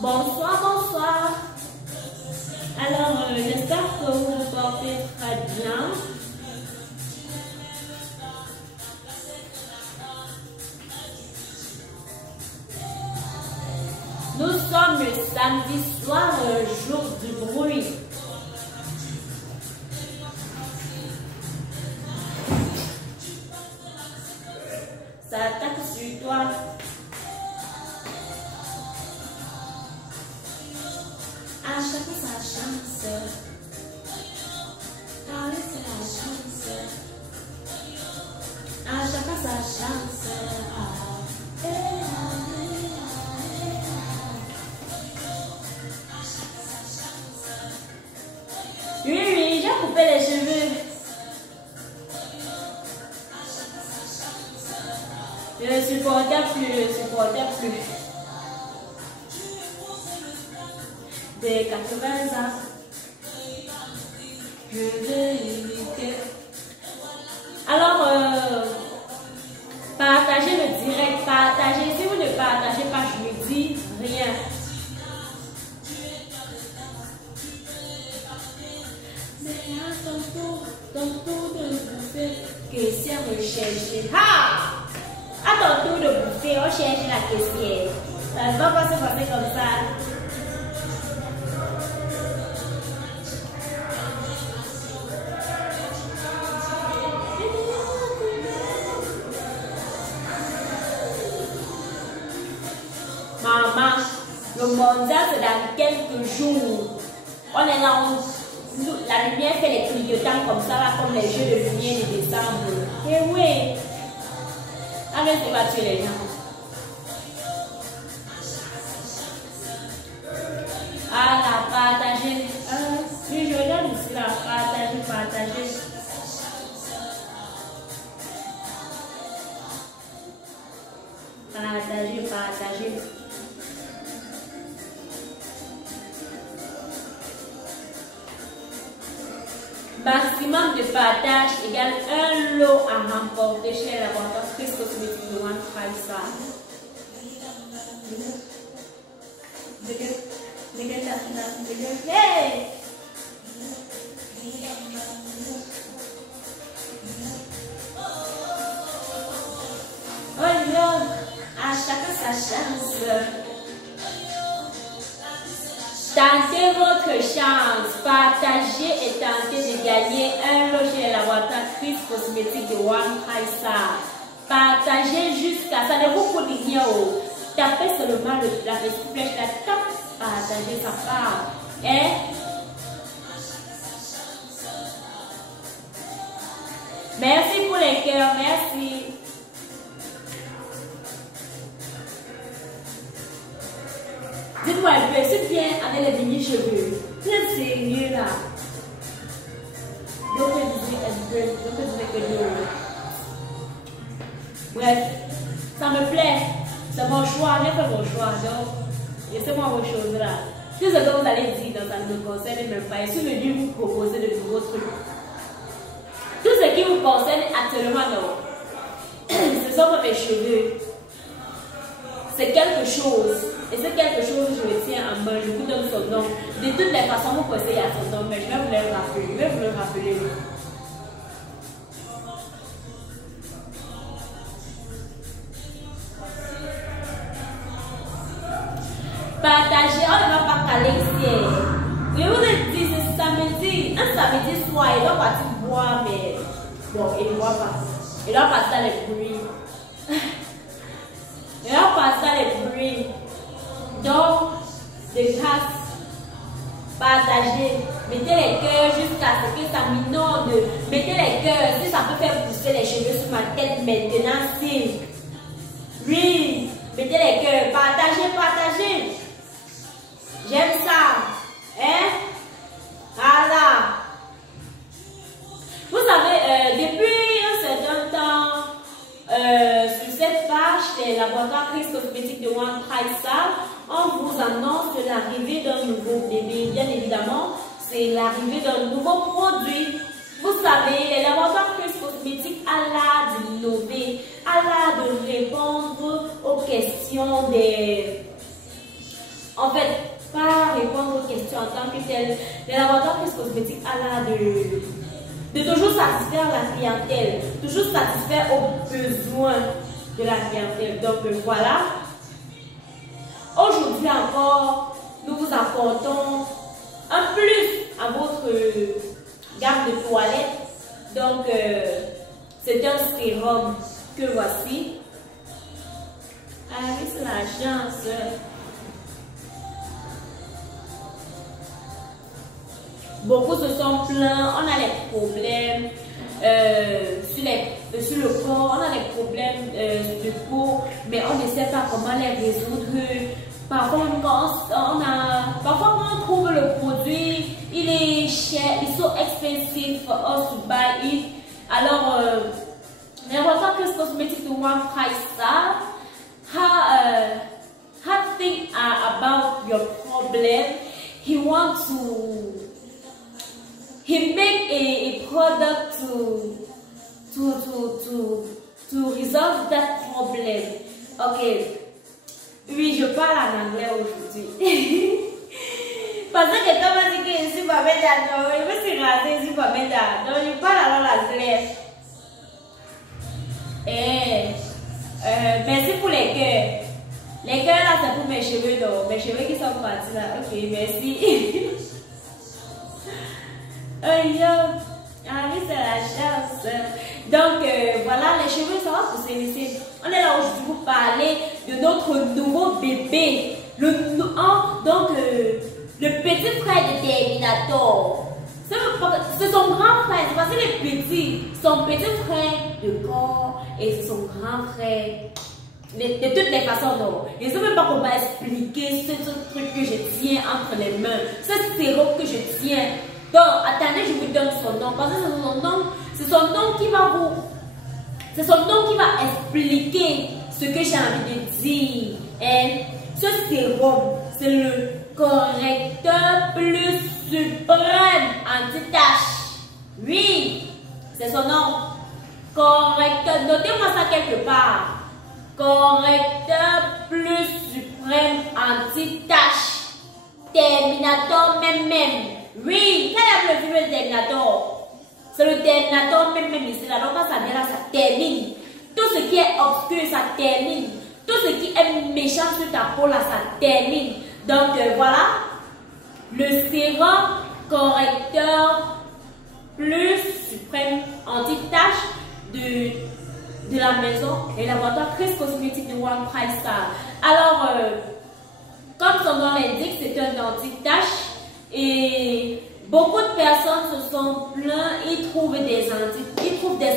Bonsoir, bonsoir. Alors, j'espère que vous vous portez très bien. Nous sommes le samedi soir, jour du bruit. Ça attaque sur toi. À chacun sa chance. Ah oui, c'est la chance. À chacun sa chance. Oui, j'ai coupé les cheveux. Je ne supportais plus. Des 80 ans, je vais limiter. Alors, partagez le direct, partagez. Si vous ne partagez pas, je ne dis rien. Mais à ton tour de bouffer, caissière rechercher. Ha! À ton tour de bouffer, on cherche la caissière. Ça ne va pas se passer comme ça. Maman, le mondial c'est dans quelques jours. On est là, la lumière fait les clignotants comme ça, là, comme les jeux de lumière de décembre. Et oui, arrête de battre les gens. Ah, la partager. Oui, je regarde ici, la partager. Partager. Maximum de partage égale un lot à remporter chez la laboratoire Chris Cosmétique de One Price. Hey! Oh non, à chacun sa chance. Tentez votre chance, partagez et tentez de gagner un lot chez les laboratoires Chris Cosmétique de One Price. Partagez jusqu'à ça, ne vous coûte rien. Tapez seulement la petite flèche, la tape, partagez sa part. Et merci pour les cœurs, merci. Dites-moi un peu, c'est bien avec les mini-cheveux. C'est sérieux là. Donc, bref, ça me plaît. C'est mon choix, j'ai fait mon choix. Donc, laissez-moi vos choses là. Tout ce que vous allez dire, ça ne me concerne même pas. Et si le Dieu vous propose de nouveaux trucs, tout ce qui vous concerne actuellement, non. Ce sont pas mes cheveux. C'est quelque chose. Et c'est quelque chose que je le tiens en main, je vous donne son nom. De toutes les façons, vous pensez à son nom, mais je vais vous le rappeler. Partagez, on ne va pas caler ici. Je vous ai dit, c'est samedi. Un samedi soir, il doit partir boire, mais bon, il ne boit pas. Il doit passer dans les bruits. Donc, de grâce, partagez, mettez les cœurs jusqu'à ce que ça m'inonde. Mettez les cœurs, si ça peut faire pousser les cheveux sur ma tête maintenant, si. Oui, mettez les cœurs, partagez. J'aime ça. Hein? Voilà. Vous savez, depuis un certain temps, sur cette page des laboratoires Chris Cosmétique de One Price, on vous annonce l'arrivée d'un nouveau bébé. Bien évidemment, c'est l'arrivée d'un nouveau produit. Vous savez, les laboratoires Chris Cosmétique a l'art d'innover, a l'art de répondre aux questions des... En fait, pas répondre aux questions en tant que tel. Le laboratoire cosmétique a l'air de toujours satisfaire la clientèle, toujours satisfaire aux besoins de la clientèle. Donc voilà. Aujourd'hui encore, nous vous apportons un plus à votre gamme de toilettes. Donc c'est un sérum que voici. Avec l'agence. Beaucoup se sont plaints, on a les problèmes sur le corps, on a les problèmes de peau, mais on ne sait pas comment les résoudre. Parfois, quand on trouve le produit, il est cher, il est so expensive for us to buy it. Alors, les laboratoires cosmétiques de One Price Star, how think about your problem. He wants to. He make a product to resolve that problem. Ok. Oui, je parle en anglais aujourd'hui. Parce que quelqu'un m'a dit que je suis pas bête à je me suis rasée, je suis pas bête à donc je parle alors l'anglais. Merci pour les cœurs. Les cœurs là, c'est pour mes cheveux, donc mes cheveux qui sont partis là. Ok, merci. C'est la chance. Donc voilà, les cheveux, ça va pousser ici. On est là aujourd'hui pour parler de notre nouveau bébé. Le petit frère de Terminator. C'est son grand frère, c'est parce que les petits, son petit frère de corps et c'est son grand frère. De toutes les façons, non. Je ne sais même pas comment expliquer ce truc que je tiens entre les mains, ce sérum que je tiens. Donc, attendez, je vous donne son nom. Parce que c'est son nom qui va vous. C'est son nom qui va expliquer ce que j'ai envie de dire. Et ce sérum, c'est le correcteur plus suprême anti-tache. Oui, c'est son nom. Correcteur. Notez-moi ça quelque part. Correcteur plus suprême anti-tache. Terminator même. Oui, quel est le film de Terminator? C'est le Terminator même ici. Là, donc quand ça vient là, ça termine. Tout ce qui est obscur, ça termine. Tout ce qui est méchant sur ta peau, là, ça termine. Donc voilà, le sérum correcteur plus suprême anti-tache de la maison et laboratoire Chris Cosmétique de One Price Star. Alors, comme son nom l'indique, c'est un anti-tache. Et beaucoup de personnes se sont plaintes, ils trouvent des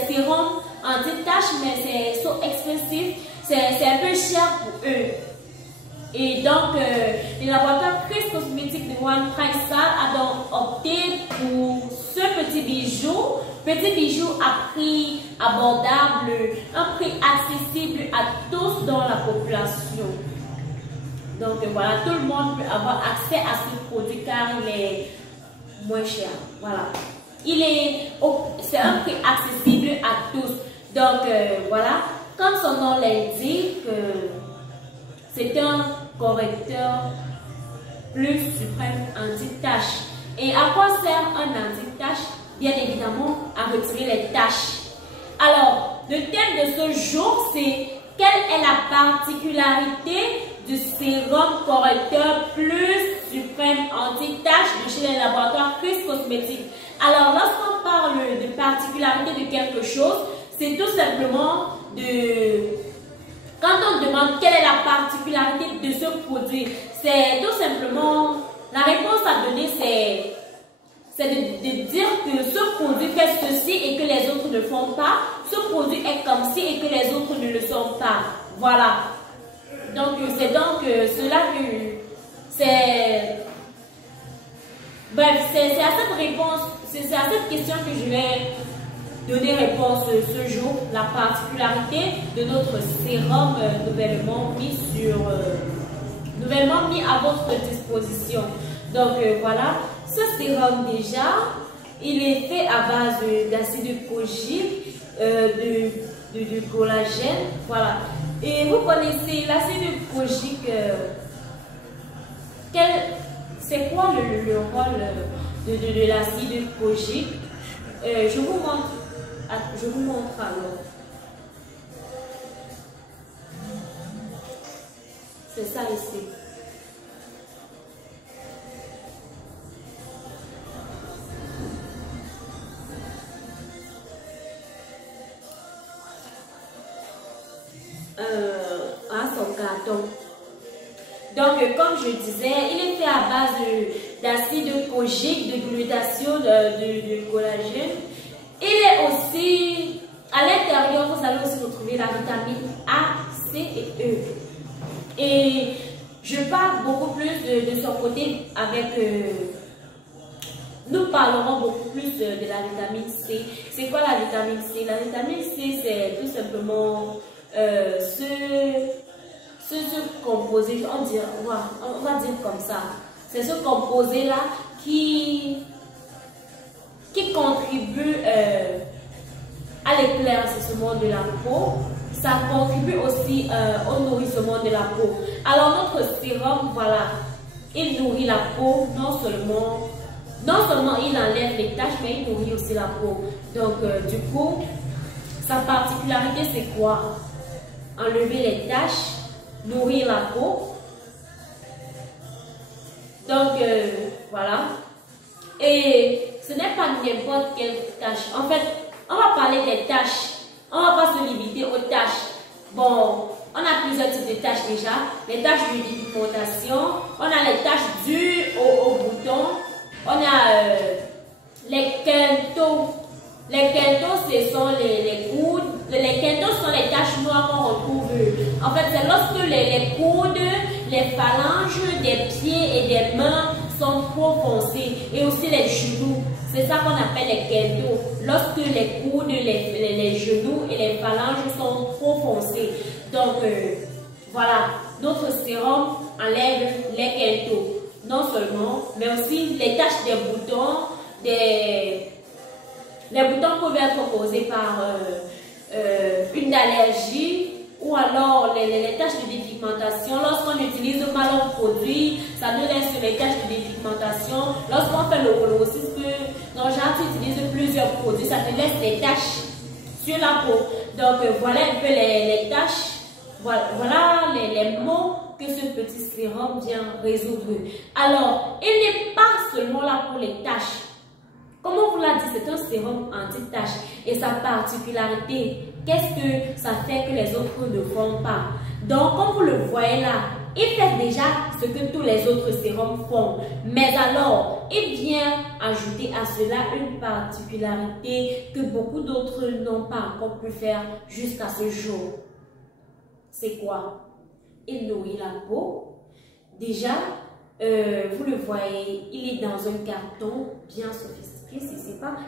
sérums anti-taches, mais c'est so expensive, c'est un peu cher pour eux. Et donc, le laboratoire Chris Cosmétique de One Price Star a donc opté pour ce petit bijou à prix abordable, un prix accessible à tous dans la population. Donc voilà, tout le monde peut avoir accès à ce produit car il est moins cher. Voilà. C'est un prix accessible à tous. Donc voilà, comme son nom l'indique, c'est un correcteur plus suprême anti-tache. Et à quoi sert un anti-tache? Bien évidemment, à retirer les taches. Alors, le thème de ce jour, c'est quelle est la particularité du sérum correcteur plus suprême anti-tache de chez les laboratoires Chris Cosmétique. Alors, lorsqu'on parle de particularité de quelque chose, c'est tout simplement de... Quand on demande quelle est la particularité de ce produit, c'est tout simplement... La réponse à donner, c'est de dire que ce produit fait ceci et que les autres ne font pas. Ce produit est comme ci et que les autres ne le sont pas. Voilà. Donc, c'est donc cela que c'est... Bref, c'est à cette réponse, c'est à cette question que je vais donner réponse ce jour. La particularité de notre sérum nouvellement mis à votre disposition. Donc, voilà. Ce sérum déjà, il est fait à base d'acide kojique, de collagène, voilà. Et vous connaissez l'acide kojique, c'est quoi le rôle de l'acide kojique? Je vous montre alors. C'est ça ici. À son carton. Donc, comme je disais, il est fait à base d'acide kojique, de glutation de collagène. Il est aussi, à l'intérieur, vous allez aussi retrouver la vitamine A, C et E. Et je parle beaucoup plus de son côté avec... nous parlerons beaucoup plus de la vitamine C. C'est quoi la vitamine C? La vitamine C, c'est tout simplement ce composé, on va dire comme ça. C'est ce composé-là qui contribue à l'éclaircissement de la peau. Ça contribue aussi au nourrissement de la peau. Alors notre sérum, voilà, il nourrit la peau, non seulement il enlève les taches, mais il nourrit aussi la peau. Donc du coup, sa particularité c'est quoi? Enlever les taches, nourrir la peau. Donc voilà. Et ce n'est pas n'importe quelle tâche. En fait, on va parler des tâches. On ne va pas se limiter aux tâches. Bon, on a plusieurs types de tâches déjà. Les tâches de dépigmentation. On a les tâches dues au bouton. On a les quintos. Les quintos, ce sont les coudes. Les quintos sont les taches noires qu'on retrouve. En fait, c'est lorsque les coudes, les phalanges des pieds et des mains sont trop foncés. Et aussi les genoux. C'est ça qu'on appelle les quintos. Lorsque les coudes, les genoux et les phalanges sont trop foncés. Donc, voilà. Notre sérum enlève les quintos. Non seulement, mais aussi les taches des boutons. Les boutons peuvent être causés par une allergie ou alors les taches de dépigmentation. Lorsqu'on utilise mal un produit, ça nous laisse les taches de dépigmentation. Lorsqu'on fait le colorosisme, non, genre tu utilises plusieurs produits, ça te laisse les taches sur la peau. Donc voilà un peu les taches, voilà les mots que ce petit sérum vient résoudre. Alors, il n'est pas seulement là pour les taches. Comme on vous l'a dit, c'est un sérum anti-taches. Et sa particularité, qu'est-ce que ça fait que les autres ne font pas? Donc, comme vous le voyez là, il fait déjà ce que tous les autres sérums font. Mais alors, il vient ajouter à cela une particularité que beaucoup d'autres n'ont pas encore pu faire jusqu'à ce jour. C'est quoi? Il nourrit la peau. Déjà, vous le voyez, il est dans un carton bien sophistiqué. Je ne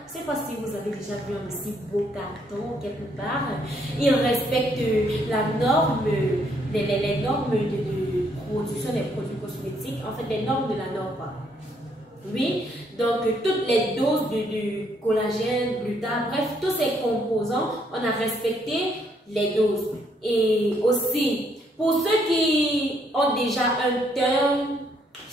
sais pas si vous avez déjà vu un si beau carton quelque part. Il respecte la norme, les normes de production des produits cosmétiques, en fait les normes de la norme. Oui, donc toutes les doses de collagène, glutamate, bref, tous ces composants, on a respecté les doses. Et aussi, pour ceux qui ont déjà un teint,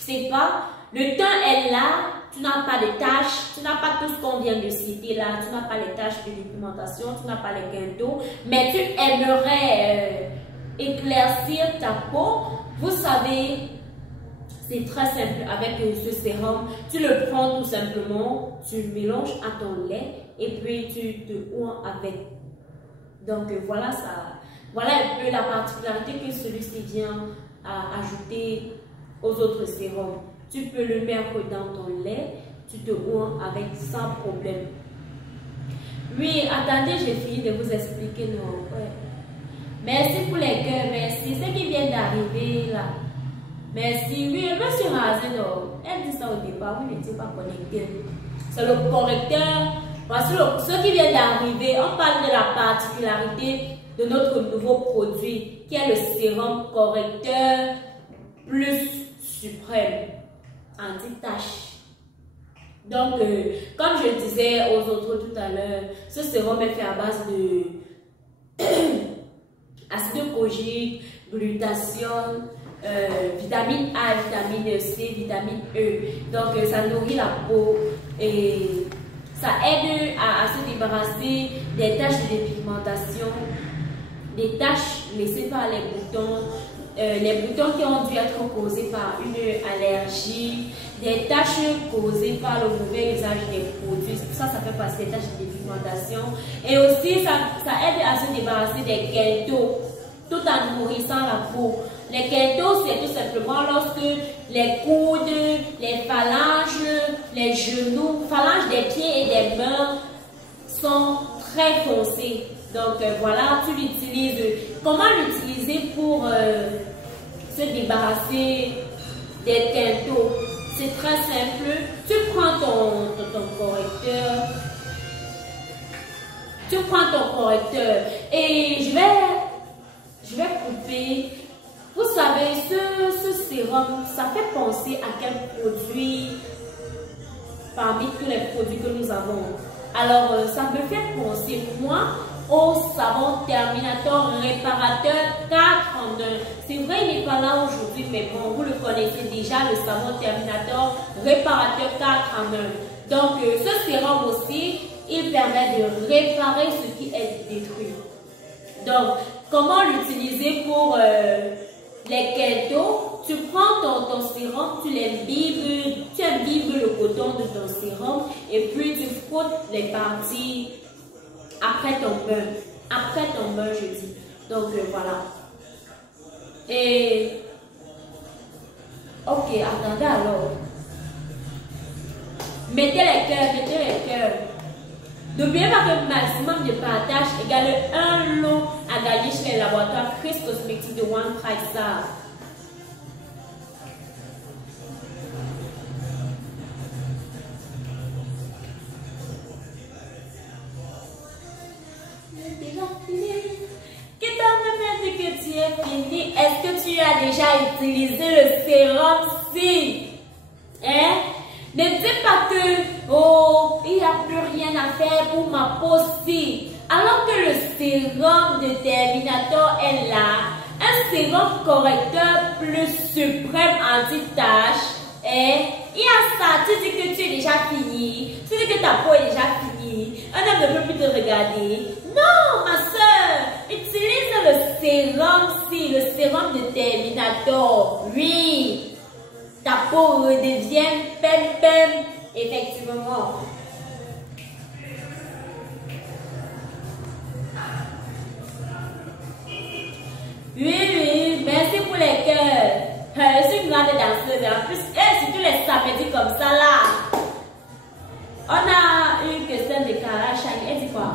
je ne sais pas, le teint est là. Tu n'as pas de taches, tu n'as pas tout ce qu'on vient de citer là, tu n'as pas les taches de dépigmentation, tu n'as pas les quintos, mais tu aimerais éclaircir ta peau. Vous savez, c'est très simple avec ce sérum. Tu le prends tout simplement, tu le mélanges à ton lait et puis tu te oins avec. Donc voilà ça. Voilà un peu la particularité que celui-ci vient à ajouter aux autres sérums. Tu peux le mettre dans ton lait, tu te oins avec sans problème. Oui, attendez, j'ai fini de vous expliquer. Non, ouais. Merci pour les cœurs, merci. Ceux qui viennent d'arriver là. Merci. Oui, je me suis rasée. Non. Elle dit ça au départ, vous n'étiez pas connecté. C'est le correcteur. Voici ceux qui viennent d'arriver, on parle de la particularité de notre nouveau produit qui est le sérum correcteur plus suprême anti-tache. Donc, comme je disais aux autres tout à l'heure, ce sérum est fait à base de acide kojique, glutation, vitamine A, vitamine C, vitamine E. Donc ça nourrit la peau et ça aide à se débarrasser des taches de dépigmentation, des taches laissées par les boutons qui ont dû être causés par une allergie, des taches causées par le mauvais usage des produits. Ça fait partie des taches de dépigmentation. Et aussi, ça aide à se débarrasser des keltos tout en nourrissant la peau. Les keltos, c'est tout simplement lorsque les coudes, les phalanges, les genoux, phalanges des pieds et des mains sont très foncées. Donc voilà, tu l'utilises. Comment l'utiliser pour se débarrasser des keltos? C'est très simple. Tu prends ton correcteur. Tu prends ton correcteur et je vais couper. Vous savez, ce sérum, ça fait penser à quel produit parmi tous les produits que nous avons? Alors, ça me fait penser, moi, au savon Terminator réparateur 4 en 1. C'est vrai, il n'est pas là aujourd'hui, mais bon, vous le connaissez déjà, le savon Terminator réparateur 4 en 1. Donc, ce sérum aussi, il permet de réparer ce qui est détruit. Donc, comment l'utiliser pour les keltos? Tu prends ton sérum, tu imbibes le coton de ton sérum et puis tu frottes les parties après ton bain. Après ton bain, je dis. Donc, voilà. Et... ok, attendez alors. Mettez les cœurs. N'oubliez pas que le maximum de partage égale un lot à gagner chez les laboratoires Chris Cosmetics de One Price Star. Déjà fini. Qui t'a même dit que tu es fini? Est-ce que tu as déjà utilisé le sérum-ci? Hein? Ne dis pas que, oh, il n'y a plus rien à faire pour ma peau-ci. Alors que le sérum de Terminator est là, un sérum correcteur plus suprême anti-tache, et il y a ça, tu dis que tu es déjà fini, tu dis que ta peau est déjà finie, un homme ne peut plus te regarder. Non, ma soeur, utilise le sérum-ci, le sérum de Terminator, oui. Ta peau redevient pem, effectivement. Oui, merci pour les cœurs. Je suis une grande danseuse. En plus, si tu les samedis comme ça là, on a une question de Cara Chang. Elle dit quoi?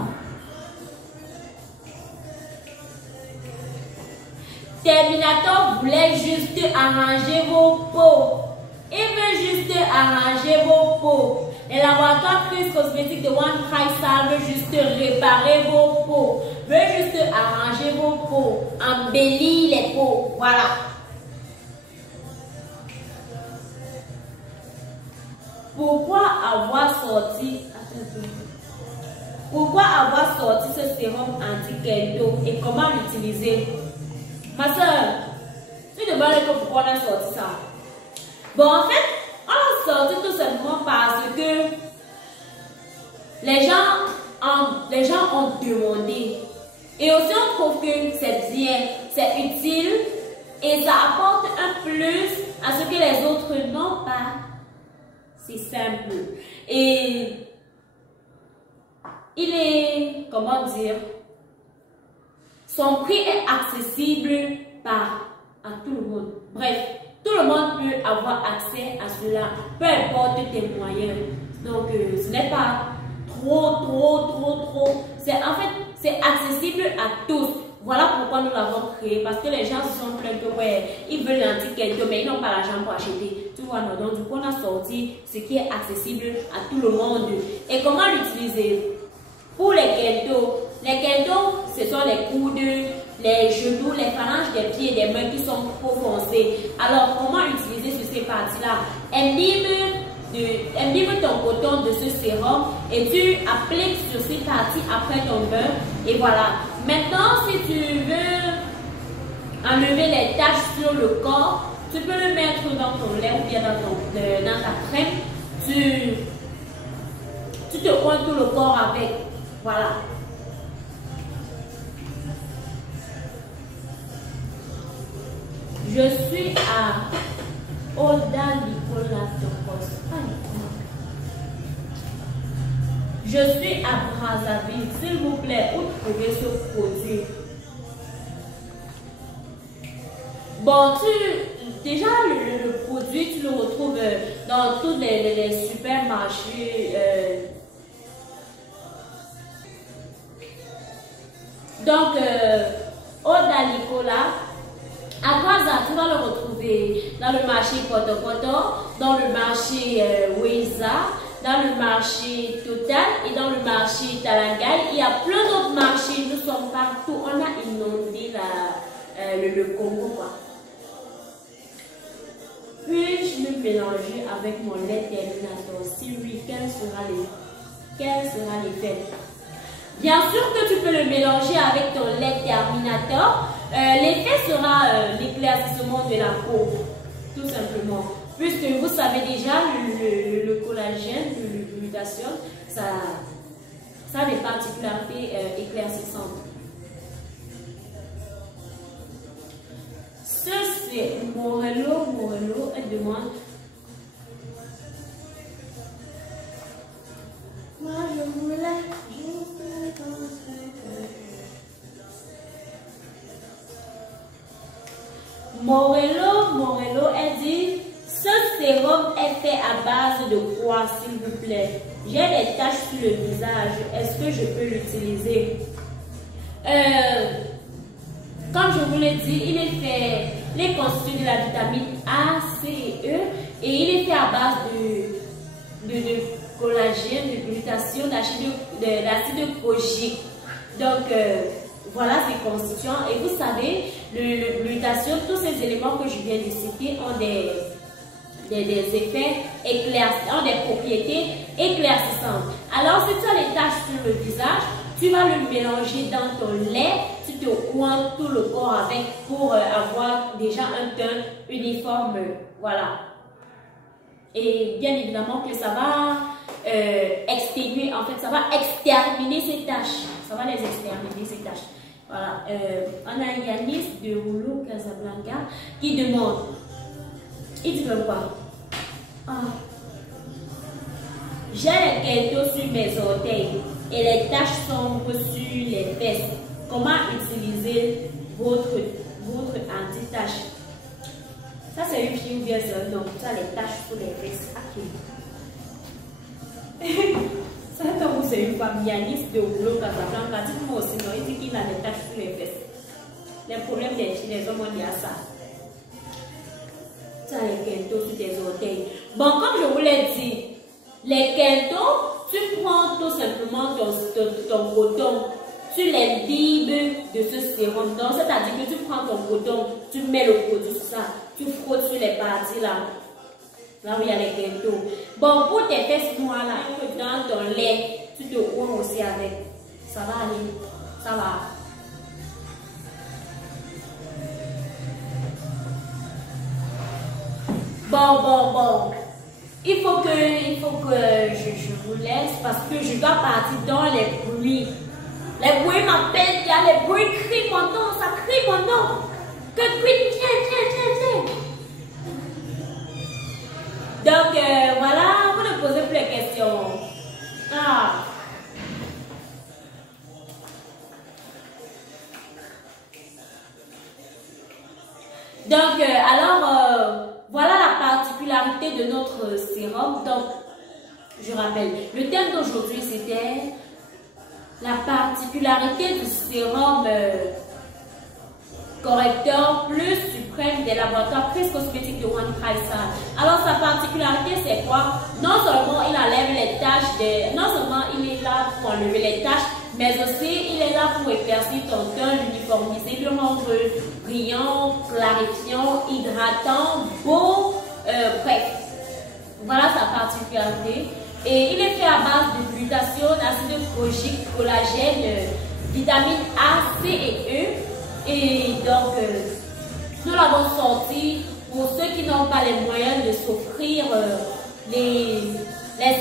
Terminator voulait juste arranger vos peaux. Il veut juste arranger vos peaux. Les laboratoires Chris Cosmetics de One Price Star veut juste réparer vos peaux. Veut juste arranger vos peaux. Embellir les peaux. Voilà. Pourquoi avoir sorti ce sérum anti-kelto et comment l'utiliser? Ma soeur, tu te demandes pourquoi on a sorti ça. Bon, en fait, on l'a sorti tout simplement parce que les gens ont demandé. Et aussi, on trouve que c'est bien, c'est utile et ça apporte un plus à ce que les autres n'ont pas. C'est simple. Et il est, comment dire, son prix est accessible à tout le monde. Bref, tout le monde peut avoir accès à cela, peu importe tes moyens. Donc, ce n'est pas trop. C'est accessible à tous. Voilà pourquoi nous l'avons créé. Parce que les gens se sont plaints que, ouais, ils veulent l'anti-kelto, mais ils n'ont pas l'argent pour acheter. Tu vois, non, donc, du coup, on a sorti ce qui est accessible à tout le monde. Et comment l'utiliser? Pour les keltos, ce sont les coudes, les genoux, les phalanges des pieds et des mains qui sont trop foncés. Alors, comment utiliser sur ces parties-là? Imbibe ton coton de ce sérum et tu appliques sur ces parties après ton bain. Et voilà. Maintenant, si tu veux enlever les taches sur le corps. Tu peux le mettre dans ton lait ou bien dans ta crème. Tu te oins tout le corps avec. Voilà. Je suis à Oda Nicolas Tokos. Je suis à Brazzaville. S'il vous plaît, où trouver ce produit? Bon, déjà le produit, tu le retrouves dans tous les supermarchés. Donc, Oda Nicolas, à Braza, tu vas le retrouver dans le marché Poto, dans le marché Weza, dans le marché Total et dans le marché Talangai. Il y a plein d'autres marchés, nous sommes partout. On a inondé le Congo, quoi. Puis-je le mélanger avec mon lait terminator? Si oui, quel sera l'effet? Bien sûr que tu peux le mélanger avec ton lait terminator. L'effet sera l'éclaircissement de la peau, tout simplement. Puisque vous savez déjà, le collagène, le glutathione, ça a des particularités éclaircissantes. Ce c'est Morello, elle demande. Moi je voulais juste Morello, elle dit, ce sérum est fait à base de quoi, s'il vous plaît? J'ai des taches sur le visage, est-ce que je peux l'utiliser? Comme je vous l'ai dit, il est constitué de la vitamine A, C et E, et il est fait à base de collagène, de glutathione, d'acide kojique. Donc, voilà ces constituants. Et vous savez, le glutathione, tous ces éléments que je viens de citer ont des effets éclaircissants, ont des propriétés éclaircissantes. Alors, si tu as les taches sur le visage, tu vas le mélanger dans ton lait, tu te oins tout le corps avec pour avoir déjà un teint uniforme. Voilà. Et bien évidemment que ça va exténuer, en fait, ça va exterminer ces taches. Ça va les exterminer, ces taches. Voilà. On a Yanis de Rouleau Casablanca qui demande, il dit quoi? J'ai les quintos sur mes orteils et les taches sombres sur les fesses. Comment utiliser votre anti-tache? Ça, c'est une fille ou bien c'est un homme? Ça, les taches sur les fesses. Ok. Ça, comme c'est une femme, Yanis de Rouleau Casablanca, dites-moi aussi, non, il dit qu'il a des taches sur les fesses. Les problèmes des hommes, on dit à ça. Ça, les quintos sur tes orteils. Bon, comme je vous l'ai dit, les quintos, tu prends tout simplement ton coton, tu l'imbibes de ce sérum. Donc, c'est-à-dire que tu prends ton coton, tu mets le produit sur ça, tu frottes sur les parties là. Là où il y a les quintos. Bon, pour tes fesses noires là, dans ton lait, tu te oins aussi avec. Ça va aller. Ça va. Bon. Il faut que je vous laisse parce que je dois partir dans les bruits. Les bruits m'appellent, il y a les bruits crient mon nom, ça crie mon nom. Que crie, tiens. Donc voilà, vous ne posez plus les questions. Donc alors voilà la particularité de notre sérum. Donc je rappelle, le thème d'aujourd'hui c'était la particularité du sérum correcteur plus suprême des laboratoires Chris Cosmetics de One Price. Alors sa particularité c'est quoi? Non seulement il enlève les taches, non seulement il est là pour enlever les taches, mais aussi il est là pour éclaircir ton teint, l'uniformiser, le rendre brillant, clarifiant, hydratant, beau, bref. Voilà sa particularité. Et il est fait à base de glutathione, acide kojique, collagène, vitamine A, C et E. Et donc, Nous l'avons sorti pour ceux qui n'ont pas les moyens de s'offrir les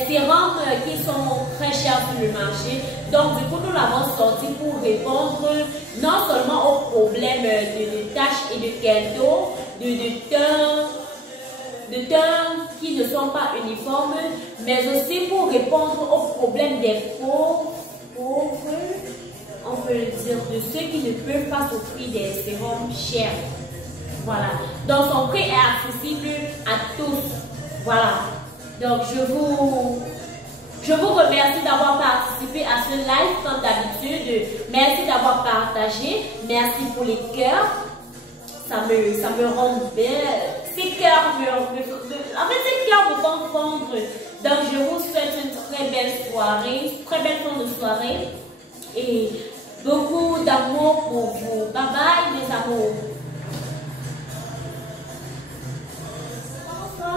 sérums qui sont très chers sur le marché. Donc, du coup, nous l'avons sorti pour répondre non seulement aux problèmes de taches et de keto, de teintes qui ne sont pas uniformes, mais aussi pour répondre aux problèmes des pauvres, on peut le dire, de ceux qui ne peuvent pas s'offrir des sérums chers. Voilà. Donc, son prix est accessible à tous. Voilà. Donc, je vous remercie d'avoir participé à ce live comme d'habitude. Merci d'avoir partagé. Merci pour les cœurs. Ça me rend bien. Ces cœurs me font fondre. Donc, je vous souhaite une très belle soirée, très belle fin de soirée. Et beaucoup d'amour pour vous. Bye bye, mes amours.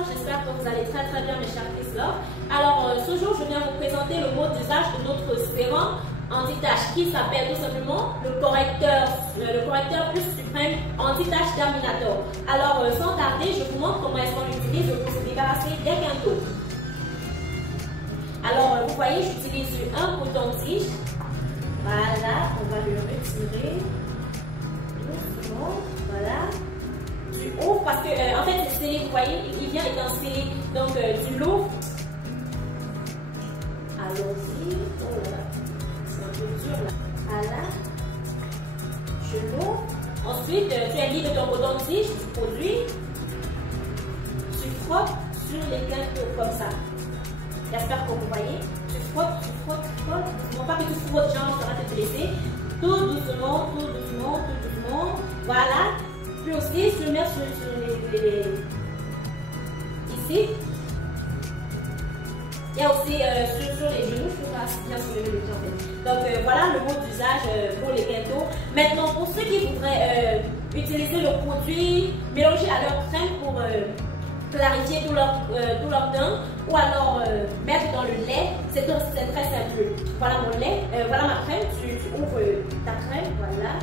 J'espère que vous allez très très bien, mes chers Chris Love. Alors, ce jour, je viens vous présenter le mode d'usage de notre sérum anti-tache qui s'appelle tout simplement le correcteur plus suprême anti-tache Terminator. Alors, sans tarder, je vous montre comment est-ce qu'on l'utilise pour se débarrasser des quintaux. Alors, vous voyez, j'utilise un coton-tige. Voilà, on va le retirer. Voilà. Tu ouvres parce que en fait c'est scellé, vous voyez, il vient étant scellé, donc tu l'ouvres. Allons-y. Oh là là, c'est un peu dur là. Voilà. Je l'ouvre. Ensuite, tu imbies de ton coton-tige du produit. Tu frottes sur les quintaux comme ça. J'espère que vous voyez. Tu frottes. Non pas que tu frottes, genre ça va te blesser. Tout doucement. Voilà. Puis aussi, je le mets sur les... Ici. Il y a aussi sur les genoux, je peux bien sur les genoux en fait. Donc voilà le mot d'usage pour les quintaux. Maintenant, pour ceux qui voudraient utiliser le produit, mélanger à leur crème pour clarifier tout leur teint, ou alors mettre dans le lait, c'est très simple. Voilà mon lait, voilà ma crème, tu ouvres ta crème, voilà.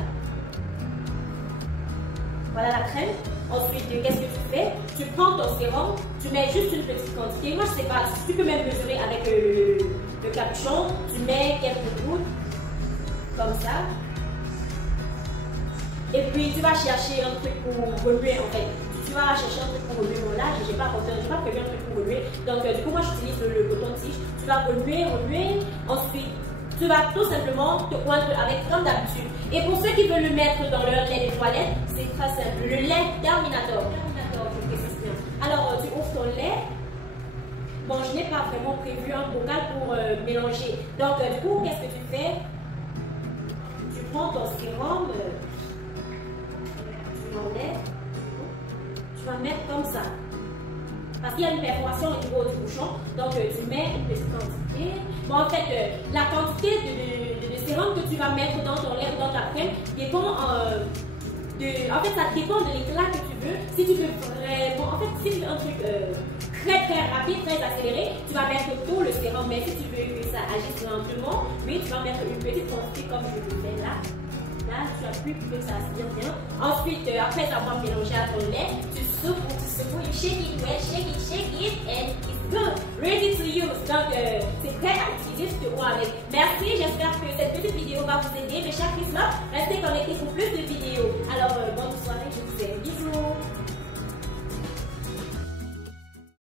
Voilà la crème. Ensuite, qu'est-ce que tu fais? Tu prends ton sérum, tu mets juste une petite quantité. Moi, je sais pas, tu peux même mesurer avec le capuchon. Tu mets quelques gouttes, comme ça. Et puis, tu vas chercher un truc pour remuer, en fait. Tu vas chercher un truc pour remuer. Bon, là, je n'ai pas prévu un truc pour remuer. Donc, du coup, moi, j'utilise le coton-tige. Tu vas remuer. Ensuite, tu vas tout simplement te coindre avec comme d'habitude. Et pour ceux qui veulent le mettre dans leur lait de toilette, c'est très simple. Le lait Terminator, je précise bien. Alors, tu ouvres ton lait. Bon, je n'ai pas vraiment prévu un bocal pour mélanger. Donc, du coup, qu'est-ce que tu fais? Tu prends ton sérum, tu l'enlèves, tu vas mettre comme ça. Parce qu'il y a une perforation au niveau du bouchon, donc tu mets une petite quantité. Bon, en fait, la quantité de sérum que tu vas mettre dans ton lait ou dans ta crème dépend en fait, ça dépend de l'éclat que tu veux. Si tu veux vraiment, en fait, si tu veux un truc très rapide, très accéléré, tu vas mettre tout le sérum. Mais si tu veux que ça agisse lentement, oui, tu vas mettre une petite quantité comme je le fais là. Là, tu as plus que ça aspire bien. Ensuite, après avoir mélangé à ton lait, tu secoues, you shake it well, shake it, and it's good, ready to use. Donc, c'est prêt à utiliser ce que vous avez. Merci, j'espère que cette petite vidéo va vous aider. Mes chers Chris Love, restez